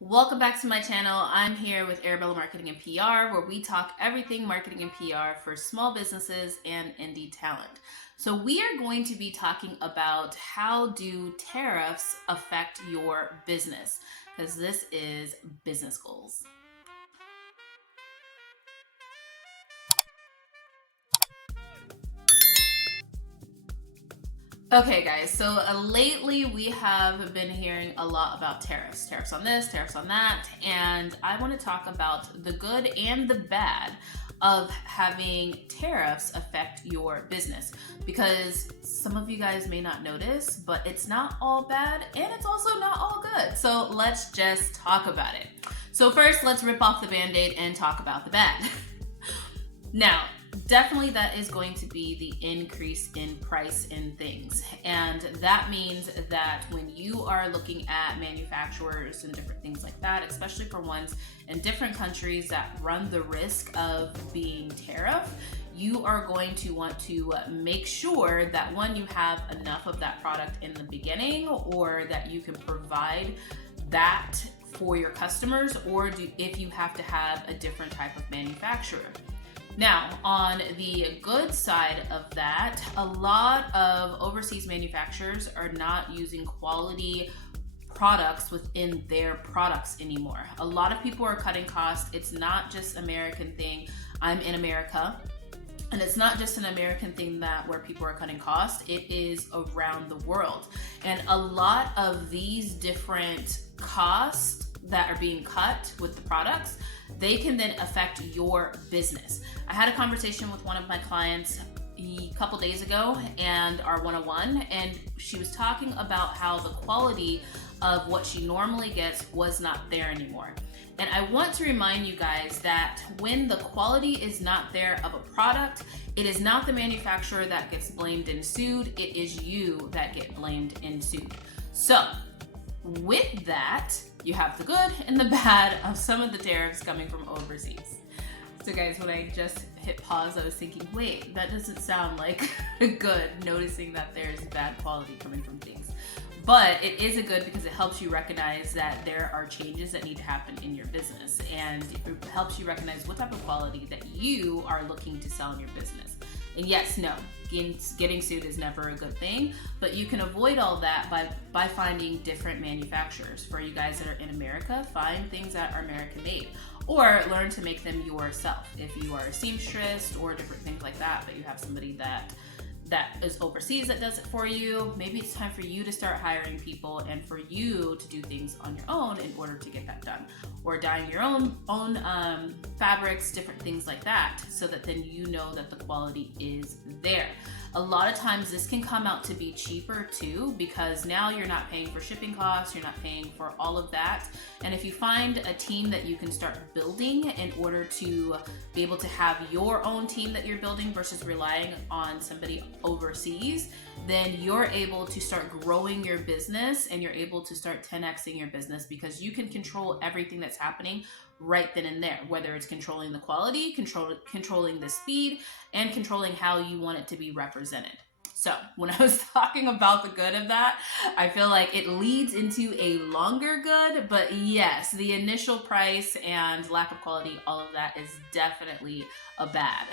Welcome back to my channel. I'm here with Arabella Marketing and PR, where we talk everything marketing and PR for small businesses and indie talent. So we are going to be talking about how do tariffs affect your business, because this is business goals. Okay, guys, so lately we have been hearing a lot about tariffs. Tariffs on this, tariffs on that, and I want to talk about the good and the bad of having tariffs affect your business, because some of you guys may not notice, but it's not all bad and it's also not all good. So let's just talk about it. So first, let's rip off the band-aid and talk about the bad. Now, definitely that is going to be the increase in price in things. And that means that when you are looking at manufacturers and different things like that, especially for ones in different countries that run the risk of being tariffed, you are going to want to make sure that one, you have enough of that product in the beginning, or that you can provide that for your customers, or if you have to have a different type of manufacturer. Now, on the good side of that, a lot of overseas manufacturers are not using quality products within their products anymore. A lot of people are cutting costs. It's not just an American thing. I'm in America, and it's not just an American thing where people are cutting costs. It is around the world. And a lot of these different costs that are being cut with the products, they can then affect your business. I had a conversation with one of my clients a couple days ago, and our one-on-one, and she was talking about how the quality of what she normally gets was not there anymore. And I want to remind you guys that when the quality is not there of a product, it is not the manufacturer that gets blamed and sued, it is you that get blamed and sued. So with that, you have the good and the bad of some of the tariffs coming from overseas. So guys, when I just hit pause, I was thinking, wait, that doesn't sound like good, noticing that there's bad quality coming from things. But it is a good because it helps you recognize that there are changes that need to happen in your business, and it helps you recognize what type of quality that you are looking to sell in your business. And yes, no, getting sued is never a good thing, but you can avoid all that by finding different manufacturers. For you guys that are in America, find things that are American made, or learn to make them yourself. If you are a seamstress or different things like that, but you have somebody that is overseas that does it for you, maybe it's time for you to start hiring people and for you to do things on your own in order to get that done, or dyeing your own fabrics, different things like that, so that then you know that the quality is there. A lot of times this can come out to be cheaper too, because now you're not paying for shipping costs, you're not paying for all of that. And if you find a team that you can start building in order to be able to have your own team that you're building versus relying on somebody overseas, then you're able to start growing your business, and you're able to start 10xing your business, because you can control everything that's happening right then and there, whether it's controlling the quality, controlling the speed, and controlling how you want it to be represented. So when I was talking about the good of that, I feel like it leads into a longer good, but yes, the initial price and lack of quality, all of that is definitely a bad.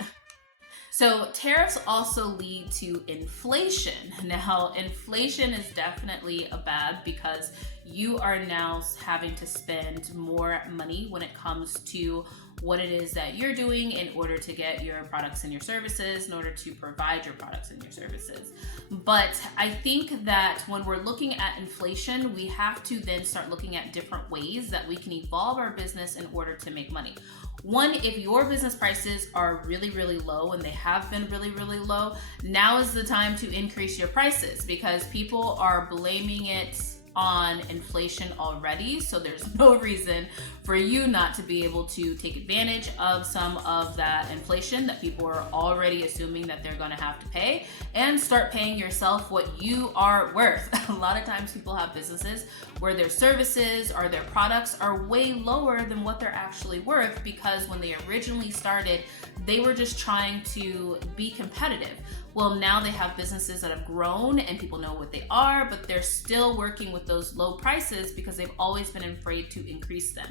So tariffs also lead to inflation. Now, inflation is definitely a bad, because you are now having to spend more money when it comes to what it is that you're doing in order to get your products and your services, in order to provide your products and your services. But I think that when we're looking at inflation, we have to then start looking at different ways that we can evolve our business in order to make money. One, if your business prices are really, really low, and they have been really, really low, now is the time to increase your prices, because people are blaming it on inflation already. So there's no reason for you not to be able to take advantage of some of that inflation that people are already assuming that they're going to have to pay, and start paying yourself what you are worth. A lot of times people have businesses where their services or their products are way lower than what they're actually worth, because when they originally started, they were just trying to be competitive. Well, now they have businesses that have grown and people know what they are, but they're still working with those low prices because they've always been afraid to increase them.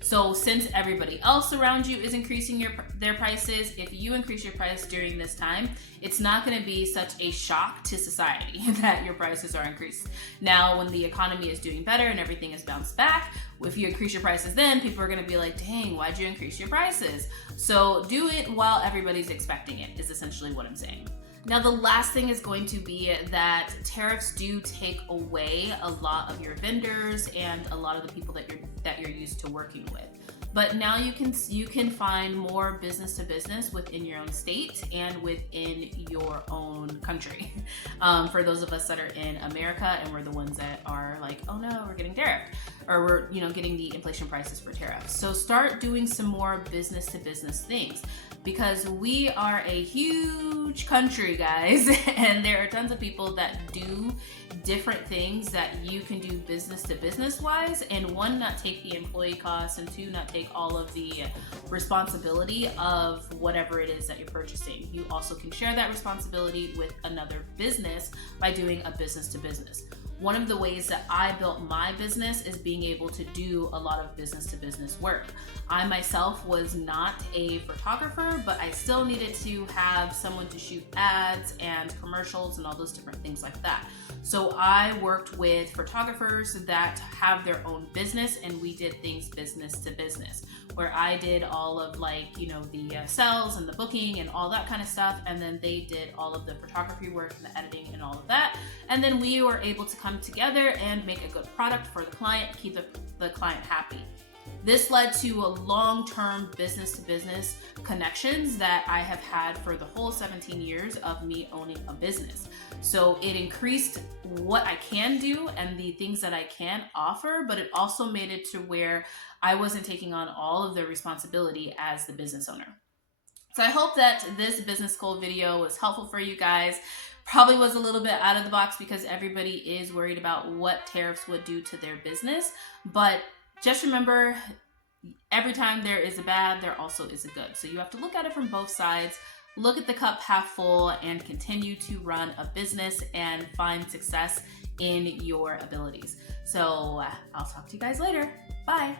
So since everybody else around you is increasing their prices, if you increase your price during this time, it's not going to be such a shock to society that your prices are increased. Now, when the economy is doing better and everything is bounced back, if you increase your prices then, people are going to be like, dang, why'd you increase your prices? So do it while everybody's expecting it, is essentially what I'm saying. Now, the last thing is going to be that tariffs do take away a lot of your vendors and a lot of the people that you're used to working with. But now you can find more business to business within your own state and within your own country. For those of us that are in America and we're the ones that are like, oh no, we're getting tariffed, or we're getting the inflation prices for tariffs. So start doing some more business to business things, because we are a huge country, guys, and there are tons of people that do different things that you can do business to business wise, and one, not take the employee costs, and two, not take all of the responsibility of whatever it is that you're purchasing. You also can share that responsibility with another business by doing a business to business. One of the ways that I built my business is being able to do a lot of business to business work. I myself was not a photographer, but I still needed to have someone to shoot ads and commercials and all those different things like that. So I worked with photographers that have their own business, and we did things business to business, where I did all of the sales and the booking and all that kind of stuff, and then they did all of the photography work and the editing and all of that, and then we were able to come together and make a good product for the client, keep the client happy. This led to a long-term business-to-business connections that I have had for the whole 17 years of me owning a business. So it increased what I can do and the things that I can offer, but it also made it to where I wasn't taking on all of the responsibility as the business owner. So I hope that this business school video was helpful for you guys. Probably was a little bit out of the box because everybody is worried about what tariffs would do to their business, but just remember, every time there is a bad, there also is a good. So you have to look at it from both sides, look at the cup half full, and continue to run a business and find success in your abilities. So I'll talk to you guys later. Bye.